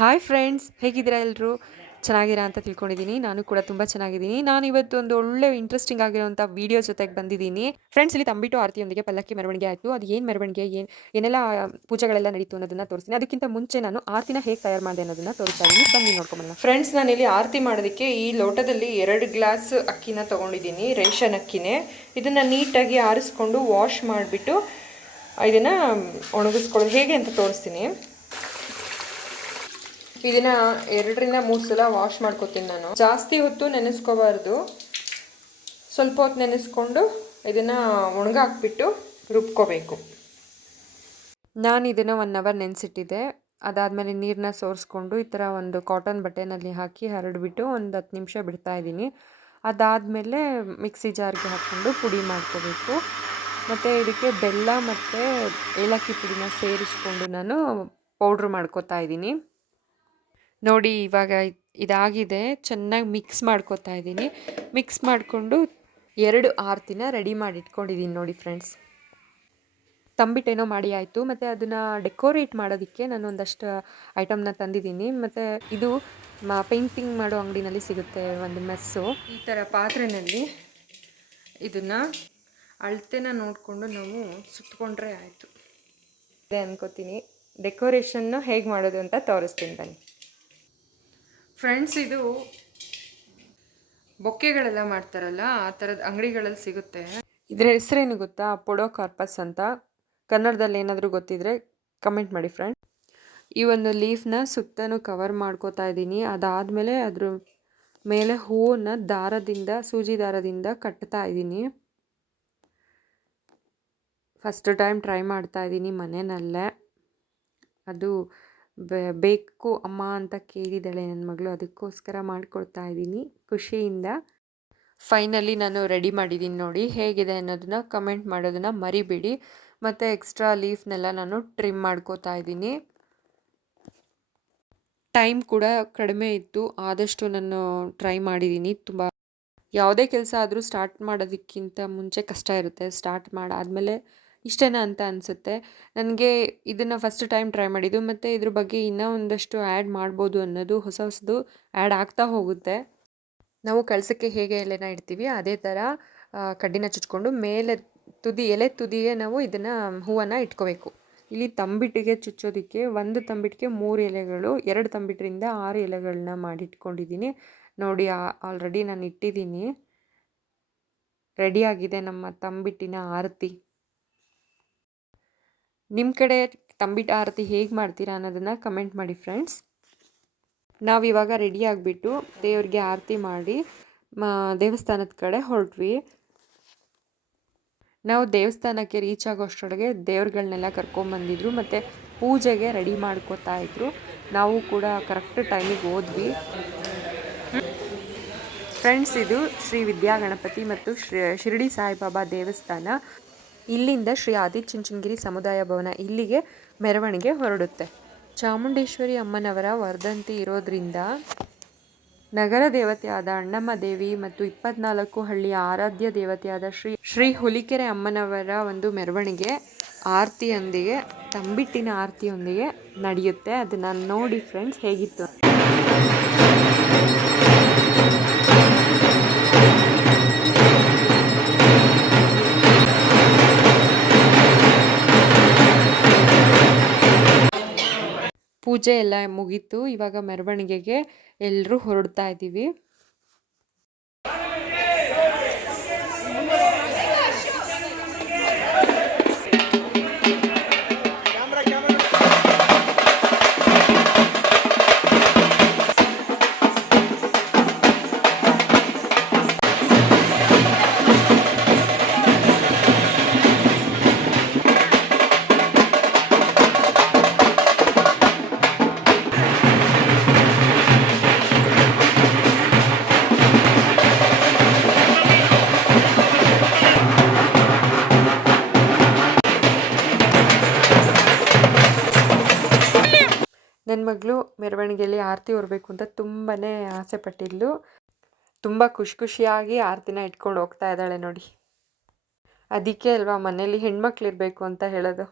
Hi friends, ಹೇಗಿದ್ದೀರಾ ಎಲ್ಲರೂ? ಚೆನ್ನಾಗಿರಾ ಅಂತ ತಿಳ್ಕೊಂಡಿದ್ದೀನಿ. ನಾನು ಕೂಡ ತುಂಬ ಚೆನ್ನಾಗಿದ್ದೀನಿ. ನಾನು ಇವತ್ತು ಒಂದು ಒಳ್ಳೆ ಇಂಟ್ರೆಸ್ಟಿಂಗ್ ಆಗಿರುವಂಥ ವಿಡಿಯೋ ಜೊತೆಗೆ ಬಂದಿದ್ದೀನಿ. ಫ್ರೆಂಡ್ಸ್, ಇಲ್ಲಿ ತಂಬಿಟ್ಟು ಆರತಿಯೊಂದಿಗೆ ಪಲ್ಲಕ್ಕಿ ಮೆರವಣಿಗೆ ಆಯಿತು. ಅದು ಏನು ಮೆರವಣಿಗೆ, ಏನೆಲ್ಲ ಪೂಜೆಗಳೆಲ್ಲ ನಡೀತು ಅನ್ನೋದನ್ನು ತೋರಿಸ್ತೀನಿ. ಅದಕ್ಕಿಂತ ಮುಂಚೆ ನಾನು ಆರತಿನ ಹೇಗೆ ತಯಾರು ಮಾಡಿದೆ ಅನ್ನೋದನ್ನು ತೋರಿಸ್ತಾ ಇದ್ದೀನಿ. ಬನ್ನಿ ನೋಡ್ಕೊಂಬಲ್ಲ. ಫ್ರೆಂಡ್ಸ್, ನಾನಿಲ್ಲಿ ಆರತಿ ಮಾಡೋದಕ್ಕೆ ಈ ಲೋಟದಲ್ಲಿ 2 ಗ್ಲಾಸ್ ಅಕ್ಕಿನ ತೊಗೊಂಡಿದ್ದೀನಿ. ರೇಷನ್ ಅಕ್ಕಿನೇ. ಇದನ್ನು ನೀಟಾಗಿ ಆರಿಸ್ಕೊಂಡು ವಾಶ್ ಮಾಡಿಬಿಟ್ಟು ಇದನ್ನು ಒಣಗಿಸ್ಕೊಳ್ಳೋದು ಹೇಗೆ ಅಂತ ತೋರಿಸ್ತೀನಿ. ಇದನ್ನ 2 ರಿಂದ 3 ಸಲ ವಾಶ್ ಮಾಡ್ಕೋತೀನಿ ನಾನು. ಜಾಸ್ತಿ ಹೊತ್ತು ನೆನೆಸ್ಕೋಬಾರ್ದು, ಸ್ವಲ್ಪ ಹೊತ್ತು ನೆನೆಸ್ಕೊಂಡು ಇದನ್ನು ಒಣಗಾಕ್ಬಿಟ್ಟು ರುಬ್ಕೋಬೇಕು. ನಾನು ಇದನ್ನು 1 ಅವರ್ ನೆನೆಸಿಟ್ಟಿದ್ದೆ. ಅದಾದಮೇಲೆ ನೀರನ್ನ ಸೋರಿಸ್ಕೊಂಡು ಈ ಥರ ಒಂದು ಕಾಟನ್ ಬಟ್ಟೆನಲ್ಲಿ ಹಾಕಿ ಹರಡಿಬಿಟ್ಟು ಒಂದು 10 ನಿಮಿಷ ಬಿಡ್ತಾ ಇದ್ದೀನಿ. ಅದಾದಮೇಲೆ ಮಿಕ್ಸಿ ಜಾರ್ಗೆ ಹಾಕ್ಕೊಂಡು ಪುಡಿ ಮಾಡ್ಕೋಬೇಕು. ಮತ್ತು ಇದಕ್ಕೆ ಬೆಲ್ಲ ಮತ್ತು ಏಲಕ್ಕಿ ಪುಡಿನ ಸೇರಿಸ್ಕೊಂಡು ನಾನು ಪೌಡ್ರ್ ಮಾಡ್ಕೋತಾ ಇದ್ದೀನಿ. ನೋಡಿ, ಇವಾಗ ಇದಾಗಿದೆ. ಚೆನ್ನಾಗಿ ಮಿಕ್ಸ್ ಮಾಡ್ಕೋತಾ ಇದ್ದೀನಿ. ಮಿಕ್ಸ್ ಮಾಡಿಕೊಂಡು 2 ಆರತಿನ ರೆಡಿ ಮಾಡಿ ಇಟ್ಕೊಂಡಿದ್ದೀನಿ ನೋಡಿ ಫ್ರೆಂಡ್ಸ್. ತಂಬಿಟ್ಟೇನೋ ಮಾಡಿ ಆಯಿತು. ಮತ್ತು ಅದನ್ನು ಡೆಕೋರೇಟ್ ಮಾಡೋದಕ್ಕೆ ನಾನು ಒಂದಷ್ಟು ಐಟಮ್ನ ತಂದಿದ್ದೀನಿ. ಮತ್ತು ಇದು ಪೇಂಟಿಂಗ್ ಮಾಡೋ ಅಂಗಡಿನಲ್ಲಿ ಸಿಗುತ್ತೆ ಒಂದು ಮೆಸ್ಸು. ಈ ಥರ ಪಾತ್ರೆಯಲ್ಲಿ ಇದನ್ನು ಅಳತೆನ ನೋಡಿಕೊಂಡು ನಾವು ಸುತ್ತಕೊಂಡ್ರೆ ಆಯಿತು. ಅದೇ ಅನ್ಕೋತೀನಿ. ಡೆಕೋರೇಷನ್ನು ಹೇಗೆ ಮಾಡೋದು ಅಂತ ತೋರಿಸ್ತೀನಿ ಬನ್ನಿ. ಫ್ರೆಂಡ್ಸ್, ಇದು ಬೊಕ್ಕೆಗಳೆಲ್ಲ ಮಾಡ್ತಾರಲ್ಲ, ಆ ಥರದ ಅಂಗಡಿಗಳಲ್ಲಿ ಸಿಗುತ್ತೆ. ಇದರ ಹೆಸರೇನು ಗೊತ್ತಾ? ಪೊಡೋಕಾರ್ಪಸ್ ಅಂತ. ಕನ್ನಡದಲ್ಲಿ ಏನಾದರೂ ಗೊತ್ತಿದ್ರೆ ಕಮೆಂಟ್ ಮಾಡಿ ಫ್ರೆಂಡ್ಸ್. ಈ ಒಂದು ಲೀಫ್ನ ಸುತ್ತಲೂ ಕವರ್ ಮಾಡ್ಕೋತಾ ಇದ್ದೀನಿ. ಅದಾದಮೇಲೆ ಅದ್ರ ಮೇಲೆ ಹೂವನ್ನು ದಾರದಿಂದ, ಸೂಜಿ ದಾರದಿಂದ ಕಟ್ತಾ ಇದ್ದೀನಿ. ಫಸ್ಟ್ ಟೈಮ್ ಟ್ರೈ ಮಾಡ್ತಾ ಇದ್ದೀನಿ ಮನೆಯಲ್ಲೇ. ಅದು ಬೇಕು ಅಮ್ಮ ಅಂತ ಕೇಳಿದ್ದಾಳೆ ನನ್ನ ಮಗಳು, ಅದಕ್ಕೋಸ್ಕರ ಮಾಡಿಕೊಡ್ತಾ ಇದ್ದೀನಿ ಖುಷಿಯಿಂದ. ಫೈನಲಿ ನಾನು ರೆಡಿ ಮಾಡಿದ್ದೀನಿ ನೋಡಿ. ಹೇಗಿದೆ ಅನ್ನೋದನ್ನ ಕಮೆಂಟ್ ಮಾಡೋದನ್ನು ಮರಿಬೇಡಿ. ಮತ್ತು ಎಕ್ಸ್ಟ್ರಾ ಲೀಫ್ನೆಲ್ಲ ನಾನು ಟ್ರಿಮ್ ಮಾಡ್ಕೋತಾ ಇದ್ದೀನಿ. ಟೈಮ್ ಕೂಡ ಕಡಿಮೆ ಇತ್ತು, ಆದಷ್ಟು ನಾನು ಟ್ರೈ ಮಾಡಿದ್ದೀನಿ. ತುಂಬ ಯಾವುದೇ ಕೆಲಸ ಆದರೂ ಸ್ಟಾರ್ಟ್ ಮಾಡೋದಕ್ಕಿಂತ ಮುಂಚೆ ಕಷ್ಟ ಇರುತ್ತೆ. ಸ್ಟಾರ್ಟ್ ಮಾಡಾದಮೇಲೆ ಇಷ್ಟೇನಾ ಅಂತ ಅನಿಸುತ್ತೆ. ನನಗೆ ಇದನ್ನು ಫಸ್ಟ್ ಟೈಮ್ ಟ್ರೈ ಮಾಡಿದ್ದು. ಮತ್ತು ಇದ್ರ ಬಗ್ಗೆ ಇನ್ನೂ ಒಂದಷ್ಟು ಆ್ಯಡ್ ಮಾಡ್ಬೋದು ಅನ್ನೋದು, ಹೊಸದು ಆ್ಯಡ್ ಆಗ್ತಾ ಹೋಗುತ್ತೆ. ನಾವು ಕಳಸಕ್ಕೆ ಹೇಗೆ ಎಲೆನ ಇಡ್ತೀವಿ ಅದೇ ಥರ ಕಡ್ಡಿನ ಚುಚ್ಕೊಂಡು ಮೇಲೆ ಎಲೆ ತುದಿಗೆ ನಾವು ಇದನ್ನು ಹೂವನ್ನು ಇಟ್ಕೋಬೇಕು. ಇಲ್ಲಿ ತಂಬಿಟ್ಟಿಗೆ ಚುಚ್ಚೋದಕ್ಕೆ 1 ತಂಬಿಟ್ಟಿಗೆ 3 ಎಲೆಗಳು, 2 ತಂಬಿಟ್ಟರಿಂದ 6 ಎಲೆಗಳನ್ನ ಮಾಡಿಟ್ಕೊಂಡಿದ್ದೀನಿ ನೋಡಿ. ಆಲ್ರೆಡಿ ನಾನು ಇಟ್ಟಿದ್ದೀನಿ. ರೆಡಿಯಾಗಿದೆ ನಮ್ಮ ತಂಬಿಟ್ಟಿನ ಆರತಿ. ನಿಮ್ಮ ಕಡೆ ತಂಬಿಟ್ಟು ಆರತಿ ಹೇಗೆ ಮಾಡ್ತೀರಾ ಅನ್ನೋದನ್ನು ಕಮೆಂಟ್ ಮಾಡಿ ಫ್ರೆಂಡ್ಸ್. ನಾವಿವಾಗ ರೆಡಿ ಆಗಿಬಿಟ್ಟು ದೇವ್ರಿಗೆ ಆರತಿ ಮಾಡಿ ದೇವಸ್ಥಾನದ ಕಡೆ ಹೊರಟ್ವಿ. ನಾವು ದೇವಸ್ಥಾನಕ್ಕೆ ರೀಚ್ ಆಗೋಷ್ಟರೊಳಗೆ ದೇವ್ರುಗಳನ್ನೆಲ್ಲ ಕರ್ಕೊಂಬಂದಿದ್ರು ಮತ್ತು ಪೂಜೆಗೆ ರೆಡಿ ಮಾಡ್ಕೋತಾ ಇದ್ರು. ನಾವು ಕೂಡ ಕರೆಕ್ಟ್ ಟೈಮಿಗೆ ಹೋದ್ವಿ ಫ್ರೆಂಡ್ಸ್. ಇದು ಶ್ರೀ ವಿದ್ಯಾಗಣಪತಿ ಮತ್ತು ಶಿರಡಿ ಸಾಯಿಬಾಬಾ ದೇವಸ್ಥಾನ. ಇಲ್ಲಿಂದ ಶ್ರೀ ಆದಿಚುಂಚನಗಿರಿ ಸಮುದಾಯ ಭವನ ಇಲ್ಲಿಗೆ ಮೆರವಣಿಗೆ ಹೊರಡುತ್ತೆ. ಚಾಮುಂಡೇಶ್ವರಿ ಅಮ್ಮನವರ ವರ್ಧಂತಿ ಇರೋದ್ರಿಂದ ನಗರ ದೇವತೆಯಾದ ಅಣ್ಣಮ್ಮ ದೇವಿ ಮತ್ತು 24 ಹಳ್ಳಿಯ ಆರಾಧ್ಯ ದೇವತೆಯಾದ ಶ್ರೀ ಹುಲಿಕೆರೆ ಅಮ್ಮನವರ ಒಂದು ಮೆರವಣಿಗೆ ಆರತಿಯೊಂದಿಗೆ, ತಂಬಿಟ್ಟಿನ ಆರತಿಯೊಂದಿಗೆ ನಡೆಯುತ್ತೆ. ಅದನ್ನು ನೋಡಿ ಫ್ರೆಂಡ್ಸ್ ಹೇಗಿತ್ತು. ಪೂಜೆ ಎಲ್ಲ ಮುಗೀತು. ಇವಾಗ ಮೆರವಣಿಗೆಗೆ ಎಲ್ಲರೂ ಹೊರಡ್ತಾ ಇದ್ದೀವಿ. ನನ್ನ ಮಗಳು ಮೆರವಣಿಗೆಯಲ್ಲಿ ಆರತಿ ಹೊರಬೇಕು ಅಂತ ತುಂಬಾ ಆಸೆ ಪಟ್ಟಿದ್ಲು. ತುಂಬ ಖುಷಿಯಾಗಿ ಆರತಿನ ಇಟ್ಕೊಂಡು ಹೋಗ್ತಾ ಇದ್ದಾಳೆ ನೋಡಿ. ಅದಕ್ಕೆ ಅಲ್ವಾ ಮನೇಲಿ ಹೆಣ್ಮಕ್ಳಿರಬೇಕು ಅಂತ ಹೇಳೋದು.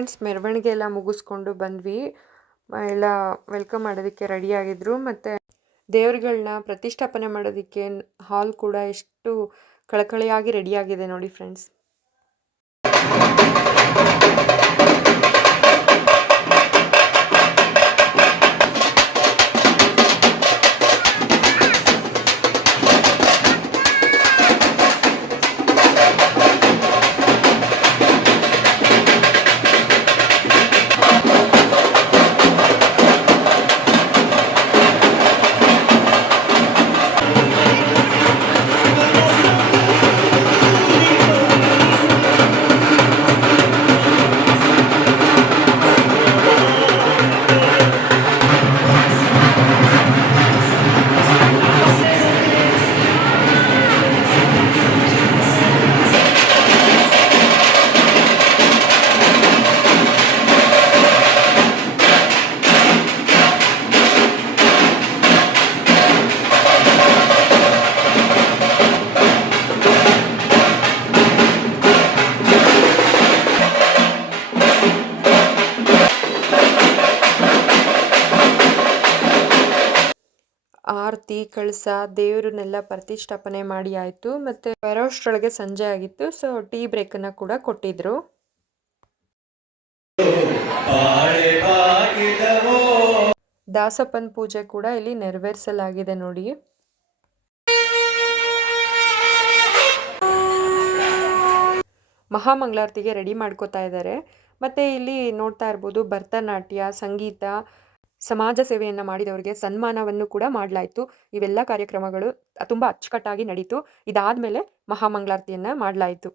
ಫ್ರೆಂಡ್ಸ್, ಮೆರವಣಿಗೆ ಎಲ್ಲ ಮುಗಿಸ್ಕೊಂಡು ಬಂದ್ವಿ. ಎಲ್ಲ ವೆಲ್ಕಮ್ ಮಾಡೋದಕ್ಕೆ ರೆಡಿಯಾಗಿದ್ದರು. ಮತ್ತು ದೇವ್ರುಗಳನ್ನ ಪ್ರತಿಷ್ಠಾಪನೆ ಮಾಡೋದಕ್ಕೆ ಹಾಲ್ ಕೂಡ ಎಷ್ಟು ಕಳಕಳಿಯಾಗಿ ರೆಡಿಯಾಗಿದೆ ನೋಡಿ ಫ್ರೆಂಡ್ಸ್. ಆರತಿ ಕಳಸ ದೇವರನ್ನೆಲ್ಲ ಪ್ರತಿಷ್ಠಾಪನೆ ಮಾಡಿ ಆಯಿತು. ಮತ್ತು ಬರೋಷ್ಟರೊಳಗೆ ಸಂಜೆ ಆಗಿತ್ತು. ಸೊ ಟೀ ಬ್ರೇಕನ್ನು ಕೂಡ ಕೊಟ್ಟಿದ್ರು. ದಾಸಪ್ಪನ ಪೂಜೆ ಕೂಡ ಇಲ್ಲಿ ನೆರವೇರಿಸಲಾಗಿದೆ ನೋಡಿ. ಮಹಾಮಂಗಳಾರತಿಗೆ ರೆಡಿ ಮಾಡ್ಕೋತಾ ಇದ್ದಾರೆ. ಮತ್ತು ಇಲ್ಲಿ ನೋಡ್ತಾ ಇರ್ಬೋದು, ಭರತನಾಟ್ಯ, ಸಂಗೀತ, ಸಮಾಜ ಸೇವೆಯನ್ನು ಮಾಡಿದವರಿಗೆ ಸನ್ಮಾನವನ್ನು ಕೂಡ ಮಾಡಲಾಯಿತು. ಇವೆಲ್ಲ ಕಾರ್ಯಕ್ರಮಗಳು ತುಂಬ ಅಚ್ಚುಕಟ್ಟಾಗಿ ನಡೀತು. ಇದಾದಮೇಲೆ ಮಹಾಮಂಗಳಾರತಿಯನ್ನು ಮಾಡಲಾಯಿತು.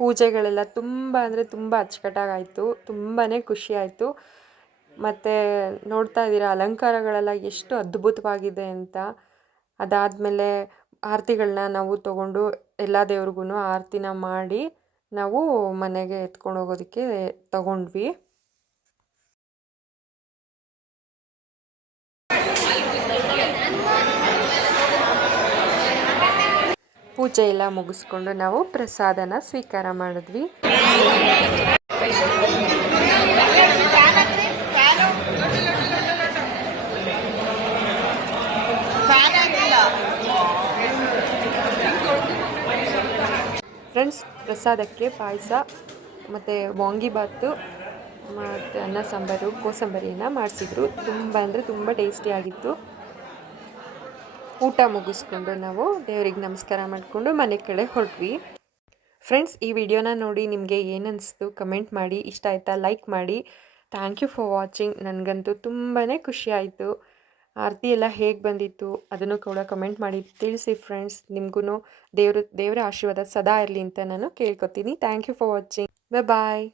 ಪೂಜೆಗಳೆಲ್ಲ ತುಂಬ ಅಂದರೆ ತುಂಬ ಅಚ್ಚುಕಟ್ಟಾಗಾಯಿತು. ತುಂಬಾ ಖುಷಿ ಆಯಿತು. ಮತ್ತು ನೋಡ್ತಾ ಇದ್ದೀರಾ ಅಲಂಕಾರಗಳೆಲ್ಲ ಎಷ್ಟು ಅದ್ಭುತವಾಗಿದೆ ಅಂತ. ಅದಾದಮೇಲೆ ಆರತಿಗಳನ್ನ ನಾವು ತೊಗೊಂಡು ಎಲ್ಲ ದೇವ್ರಿಗೂ ಆರತಿನ ಮಾಡಿ ನಾವು ಮನೆಗೆ ಎತ್ಕೊಂಡು ಹೋಗೋದಕ್ಕೆ ತಗೊಂಡ್ವಿ. ಪೂಜೆ ಎಲ್ಲ ಮುಗಿಸ್ಕೊಂಡು ನಾವು ಪ್ರಸಾದನ ಸ್ವೀಕಾರ ಮಾಡಿದ್ವಿ. ಫ್ರೆಂಡ್ಸ್, ಪ್ರಸಾದಕ್ಕೆ ಪಾಯಸ ಮತ್ತು ವಾಂಗಿಬಾತು ಮತ್ತು ಅನ್ನ ಸಾಂಬಾರು, ಕೋಸಂಬರಿಯನ್ನು ಮಾಡಿಸಿದ್ರು. ತುಂಬ ಅಂದರೆ ತುಂಬ ಟೇಸ್ಟಿಯಾಗಿತ್ತು. ಊಟ ಮುಗಿಸ್ಕೊಂಡು ನಾವು ದೇವರಿಗೆ ನಮಸ್ಕಾರ ಮಾಡಿಕೊಂಡು ಮನೆ ಕಡೆ ಹೊರಟ್ವಿ. ಫ್ರೆಂಡ್ಸ್, ಈ ವಿಡಿಯೋನ ನೋಡಿ ನಿಮಗೆ ಏನನ್ನಿಸ್ತು ಕಮೆಂಟ್ ಮಾಡಿ. ಇಷ್ಟ ಆಯಿತಾ ಲೈಕ್ ಮಾಡಿ. Thank you for watching. ನನಗಂತೂ ತುಂಬಾ ಖುಷಿ ಆಯಿತು. ಆರತಿ ಎಲ್ಲ ಹೇಗೆ ಬಂದಿತ್ತು ಅದನ್ನು ಕೂಡ ಕಮೆಂಟ್ ಮಾಡಿ ತಿಳಿಸಿ ಫ್ರೆಂಡ್ಸ್. ನಿಮಗೂ ದೇವರ ಆಶೀರ್ವಾದ ಸದಾ ಇರಲಿ ಅಂತ ನಾನು ಕೇಳ್ಕೊತೀನಿ. Thank you for watching. Bye.